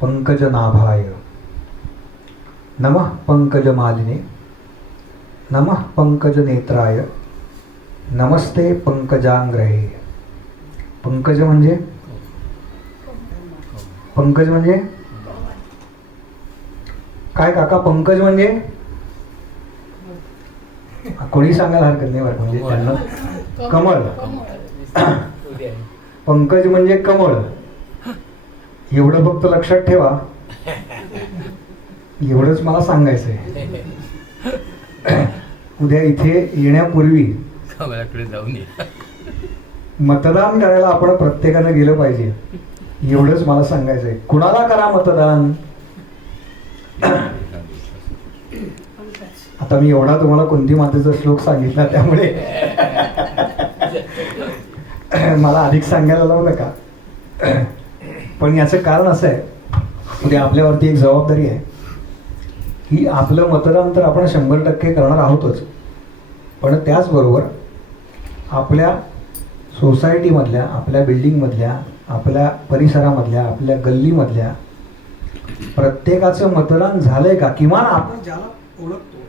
पंकजनाभाय नमः पंकजमालिने नमः पंकजनेत्राय नमस्ते पंकजांग्रहे. पंकज म्हणजे काय काका? पंकज म्हणजे कोणी सांगायला हरकत नाही बरं. म्हणजे त्यांना कमळ. पंकज म्हणजे कमळ. एवढं फक्त लक्षात ठेवा. एवढंच मला सांगायचंय. उद्या इथे येण्यापूर्वी जाऊन मतदान करायला आपण प्रत्येकानं गेलं पाहिजे. एवढंच मला सांगायचंय. कुणाला करा मतदान? आता मी एवढा तुम्हाला कुंती मातेचा श्लोक सांगितला त्यामुळे मला अधिक सांगायला लावू नका. पण याचं कारण असं आहे, उद्या आपल्यावरती एक जबाबदारी आहे की आपलं मतदान तर आपण 100% करणार आहोतच, पण त्याचबरोबर आपल्या सोसायटीमधल्या, आपल्या बिल्डिंगमधल्या, आपल्या परिसरामधल्या, आपल्या गल्लीमधल्या प्रत्येकाचं मतदान झालंय का? किमान आपण ज्याला ओळखतो